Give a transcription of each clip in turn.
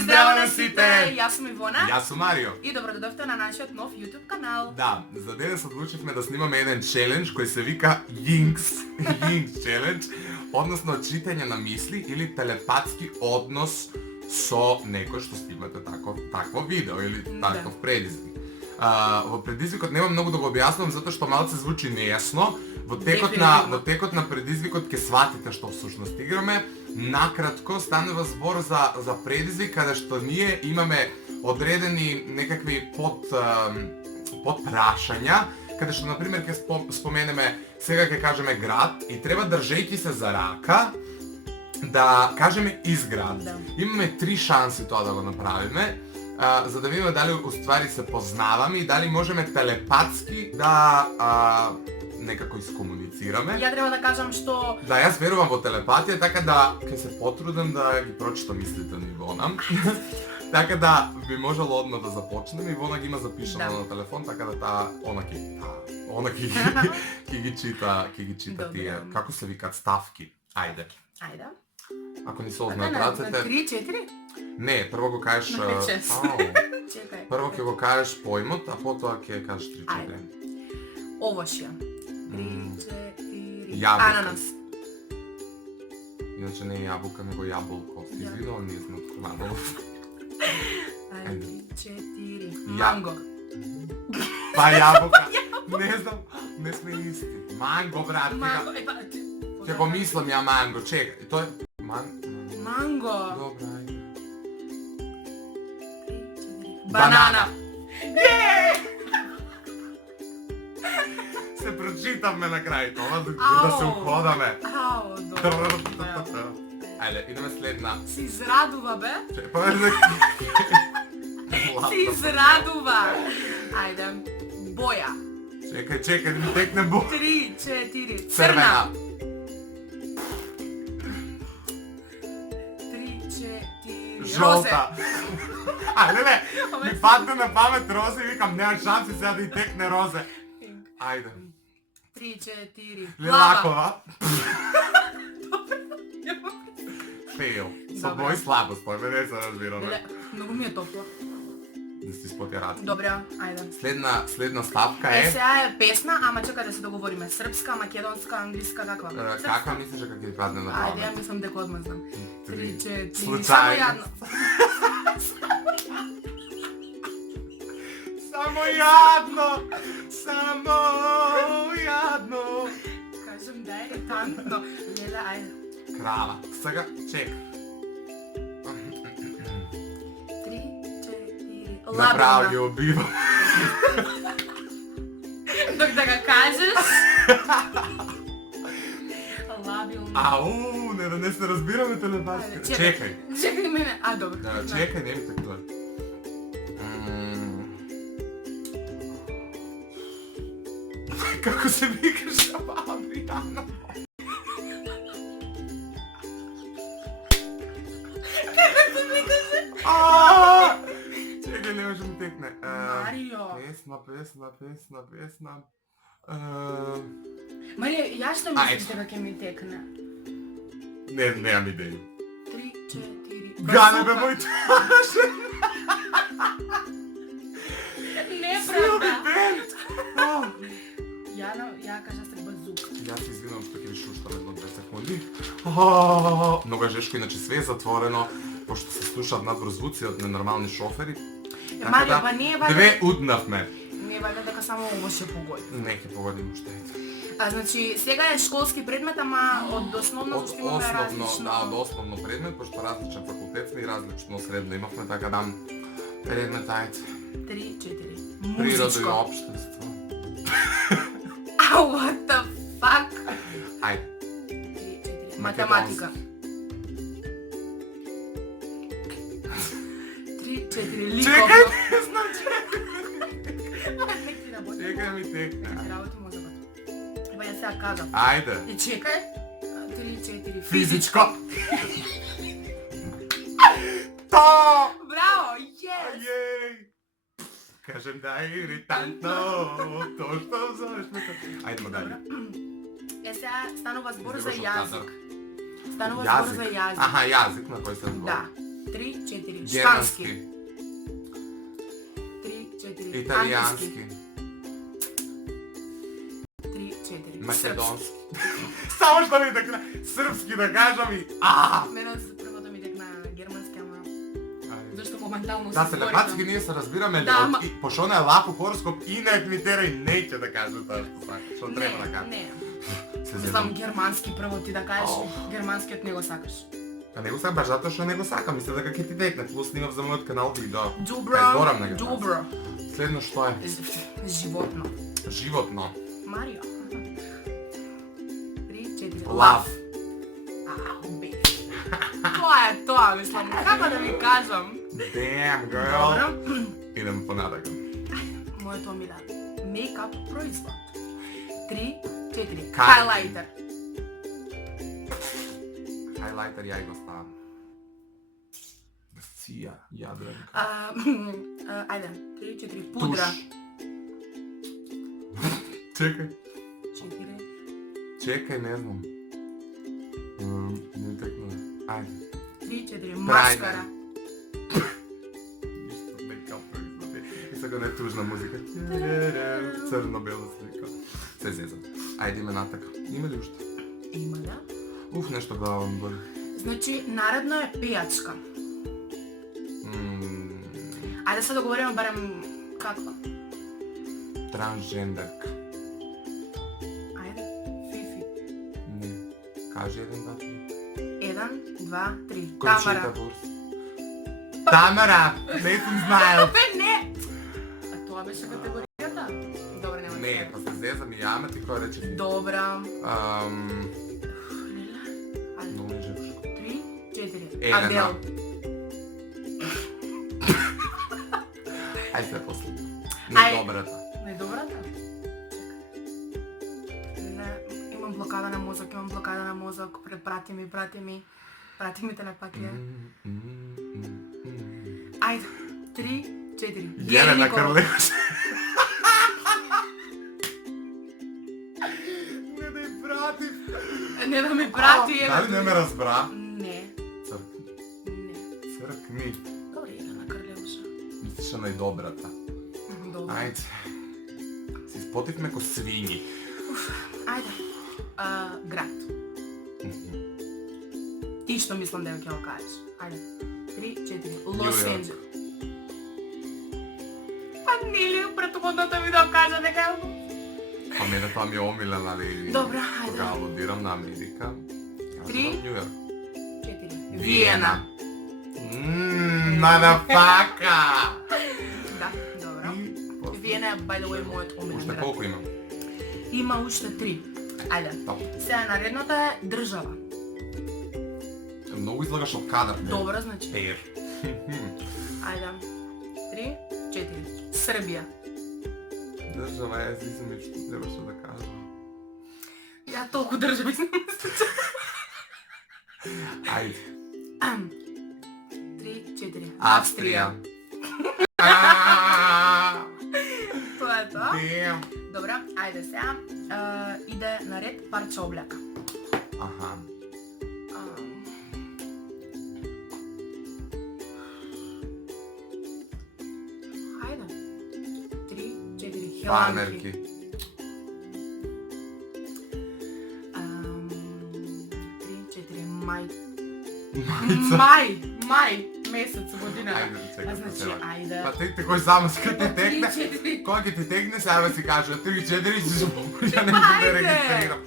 Здрава на сите! Јас сум Ивона. Јас сум Марио. И добродојавте на нашиот нов YouTube канал. Да, за денес одлучивме да снимаме еден челендж кој се вика Jinx челендж, односно читање на мисли или телепатски однос со некој што снимате такво видео или таков предизвик. Во предизвикот нема многу да го објаснувам затоа што малце звучи нејасно. Во текот на предизвикот ќе сватите што всушност играме. Накратко станува збор за предизвик каде што ние имаме одредени некакви подпрашања, каде што на пример ќе споменеме, сега ќе кажеме град и треба држејќи се за рака да кажеме изград. Да. Имаме 3 шанси тоа да го направиме, за да видиме дали уствари се познаваме и дали можеме телепатски да некако искомуницираме. Ја треба да кажам што... Да, јас верувам во телепатија, така да ќе се потрудам да ги прочитам мислите на Ивона. Така да би можело одма да започнеме. Ивона ги има запишано на телефон, така да она ќе ги чита тие, како се викаат, ставки. Ајде. Ако не се ознаат рацете... На 3-4? Не, прво го кажеш... На 5-6. Чекај. Прво ќе го кажеш поимот, а потоа ќе кажеш 3-4. Овошја. 3-4... Јаболка. Ананас. Иначе не е јаболка, него јаболко. Сте извидела, ние сме откривано. 3-4... Манго. Па јаболка. Не знам, не сме исти. Манго, брат. Манго, Ќе го мислам ја манго, чекај. Тоа е... Манго. Добра, ајде. Банана. Се прочитавме на крај тоа, да се уходаме. Ао, добро. Ајде, идеме следна. Се израдува, бе. Се Се израдува. Ајде. Боја. Чекај, да ми текне боја. 3-4... Црвена. 3-4... Жолта. Ајде, не, ми падна на памет розе и викам, нема шанси сега да и текне розе. Ајде. 3-4... Лилакова. Фейл. Со мој слабост, тој ме не се разбираме. Многу ми е топло. Да си споти раци. Добре, ајде. Следна ставка е... Сега е песна, ама чекај да се договориме. Српска, македонска, англиска, каква? Каква мислиш дека ќе ти падне на памет? Ајде, ја мислам дека одма знам. 3-4... Само Случајно. јадно. Само јадно. Кажем да е иритантно. Леле, ајде. Крава. Сега, чека. 3-4... Направо ги Лабилна. убивам. Док да га кажеш... Лабилна. Ау, не се разбираме телепатски. Чекај. Чекај мене. А, добро. Чекај, не ми те гледа. Како се викаш, Адријана? Чекај, не може ми текне. Марио. Песна. Марија, ја што мислиш дека ќе ми текне? Немам идеја. 3-4... Гане бе мој тажен! Неправда. бенд! Ја кажа се базука. Јас се извинувам што ќе ви шуштам едно 2 секунди. Многу е жешко, иначе све е затворено, пошто се слушаат надвор звуци од ненормални шофери. Марија, па не е вајде... Две уднавме. Не е вајде дека само ово ќе погоди. Не ќе погодим уште. Значи, сега е школски предмет, ама од основно зашто имаме различно... Да, од основно предмет, пошто различен факултет сме и различно средно имавме, така да предмет, ајде. 3-4... Природа и Музичко. општество. What the fuck? Ајде. 3-4... Математика. 3-4... Ликовно. Чекај, не знам, чекај ми текне. Работи мозокот. Ева ја сега кажав. Ајде. И чекај. 3-4... Физичко. То! Браво, yes! Јеј! Кажем да е иритантно, то што зовеш ме. Ајде ма дали. Сега станува збор за Извршот јазик. кадар. Станува збор за јазик. Аха, јазик на кој се збор. Да. 3-4... Шпански. Германски. 3, 4. Италијански. 3, 4. Македонски. Само што ми текна српски да кажам и Мене прво да ми текна германски, ама Ајде. зашто моментално Да, се телепатски ние се разбираме, Да, ама- пошто не е лапо хороскоп и не ми тера и неќе да каже тоа што сака, што треба да каже. Не, Се не зезам. знам германски прво ти да кажеш, Ох. германскиот не го сакаш. А не го сакам баш затоа што не го сакам, мисля дека ќе ти текне, плюс снимав за мојот канал видео. Добро, зборам на германски. добро. Следно што е? Животно. Животно. Марио. 3, 4. Лав. Бе. Тоа е тоа, мислам. Како да ви кажам? Damn, girl. Добро. Идем понатака. Мојот омилен. Мейкап производ. 3, 4. Кар- Хайлайтер. Хайлайтер ја и го ставам. Сија, јадренка. Ајде, 3, 4. Пудра. Чекај. 4. Чекај, не знам. Не текна. Ајде. 3, 4. Прајмер. Маскара. Ништо мейкап производи. И сега не е тужна музика. Црно-бела слика. Се зезам. Ајде име натака. Има ли уште? Има, да? Уф, нешто глава ми боли. Значи, наредно е пејачка. Ајде се договориме барем каква. Трансжендерка. Ајде, Фифи. Не. Кажи еден, два, три. 1, 2, 3. Кончита Тамара. Вурст. Тамара! Не сум знаел. Бе, не! А тоа беше категоријата? Добре, нема. Не, па се зезам и јаме ти кој рече ти. Добра. Много Ајде, ми е жешко. 3, 4. Елена. Адел. Ајде се последно. Ај. Недобрата. Најдобрата? Не, имам блокада на мозок, Прати ми телепатија. Ајде, 3, 4. Јелена Карлевич. Не да ја пратив. Не да ми прати, Дали не ме разбра? Не, Цркни. не. Цркни. Добре, Елена Карлевша. Мислиш на најдобрата. Добре. Ајде. Се испотивме ко свињи. Ајде. Град. Ти што мислам дека ќе го кажеш. Ајде. 3, 4. Лос Нью-Йорк. Енџелс. Па нели претходната ми да кажа дека е. Па мене тоа ми е омилен, али... Добро, ајде. Кога алудирам на Америка. Три. Нью-Йорк. 4. Виена. Мадафака! Да, добро. И после. Виена е, by the way, мојот омилен Уште град. колку имам? Има уште 3. Ајде. Топ. Сега наредната е држава. Многу излагаш од кадар. Добро, значи. Пер. Ајде. 3, 4. Србија. Држава е зизами што требаше да кажам. Ја толку држави знам. Ајде. 3, 4. Австрија. Тоа е тоа. Damn. Добра, ајде сега. Иде на ред парче облека. Аха. Ајде. 3, 4. Фармерки. 3, 4. Мај. Мајца. Мај. Месец, година. Ајде, чекай, Па значи, сега. ајде. Па те кој само ска ти 3, текне. 4. Кога ќе ти текне, сега да си кажа 3-4 си ја не можам да Ајде. регистрирам.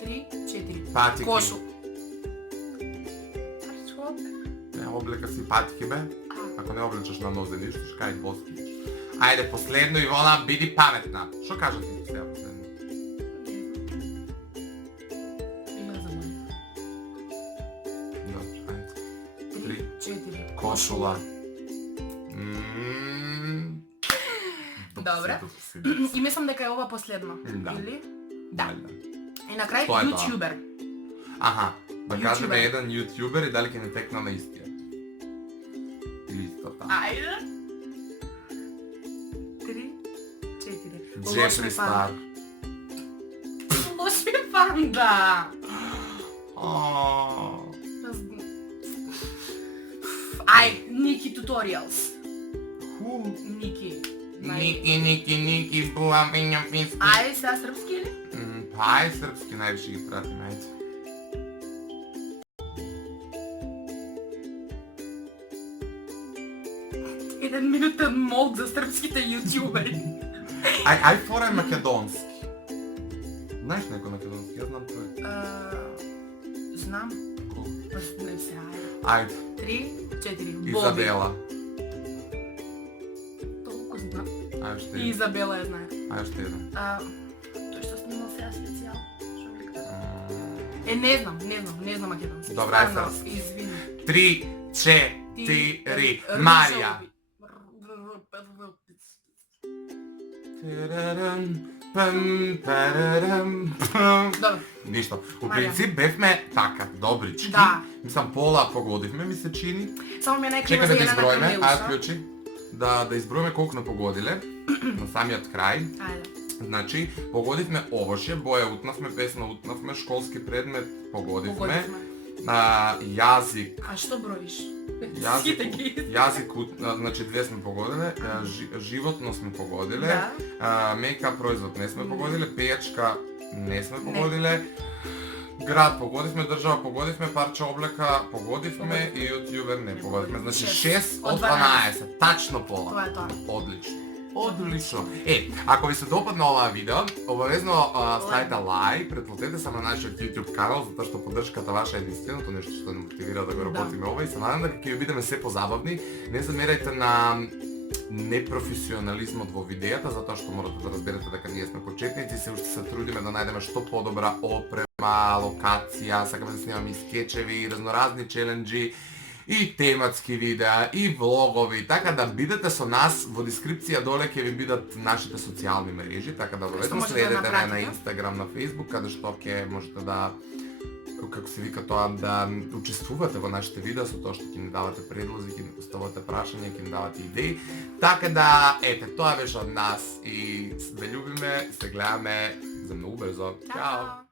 3, 4. Патики. Кошу. Не, облека си патики, бе. Ако не облечеш на нозе ништо, ще кажеш боски. Ајде, последно, Ивона, биди паметна. Што кажат ти сега последно? Добре, ајде. 3, 4. Кошула. Добре. И мислам дека е ова последно. Да. Или? Да. Валјда. И на крај Тоа е тоа. јутјубер. Аха, да Јутјубер. кажеме еден јутјубер и дали ќе не текна на истија. Или истата. Ајде. 3, 4. Джефри Стар. Лоши панда. Ааа. Ај, Ники Tutorials. Ху. Ники. Ники, буавиња писки. Ај, сега српски или? Па ај српски највише ги пратим, ајде. Еден минутен молк за српските јутјубери. Ај форај македонски. Знаеш некој македонски? Јас знам тој. Знам. Кој? Не се, Ајде. 3, 4. Изабела. Толку знам. Ајде ще И Изабела ја знае. Ајде ще еден. Тој што снимал сега специјал. Не знам македонски. Добра, ајде Стварно, сега. извини. 3, 4, Марија. Добро. Ништо. У Марија. принцип бевме така, добрички. Да. Мислам пола погодивме, ми се чини. Само ми е најкрива Чекай за да ги Елена изброиме, ајде Кремеуша. клучи. Да изброиме колку не погодиле на самиот крај. Ајде. Значи, погодивме овоше, боја утнавме, песна утнавме, школски предмет погодивме, Погодивме. јазик, А што броиш? Сите ги. јазик, значи две сме погодиле, животно сме погодиле, Да. мејкап производ не сме погодиле, пејачка не сме погодиле, град погодивме, држава погодивме, парче облека погодивме и јутјубер не погодивме. Значи 6 од 12, тачно пола. Тоа е тоа. Одлично. Одлично. Ако ви се допадна оваа видео, обавезно ставите лајк, претплатете се на нашиот YouTube канал, затоа што поддршката ваша е единственото нешто што не мотивира да го работиме ова и се надам дека ќе ви бидеме се позабавни. Не замерајте на непрофесионализмот во видеата, затоа што морате да разберете дека ние сме почетници, се уште се трудиме да најдеме што подобра опрема, локација, сакаме да снимаме и скечеви, и разноразни челенџи, и тематски видеа, и влогови, така да бидете со нас, во дескрипција доле ќе ви бидат нашите социјални мрежи, така да обавезно можете да следете ме на напратите. Инстаграм, на Фејсбук, каде што ќе можете да, како се вика тоа, да учествувате во нашите видеа со тоа што ќе ни давате предлози, ќе ни поставувате прашања, ќе ни давате идеи. Така да, тоа беше од нас и ве љубиме, се гледаме за многу брзо. Чао!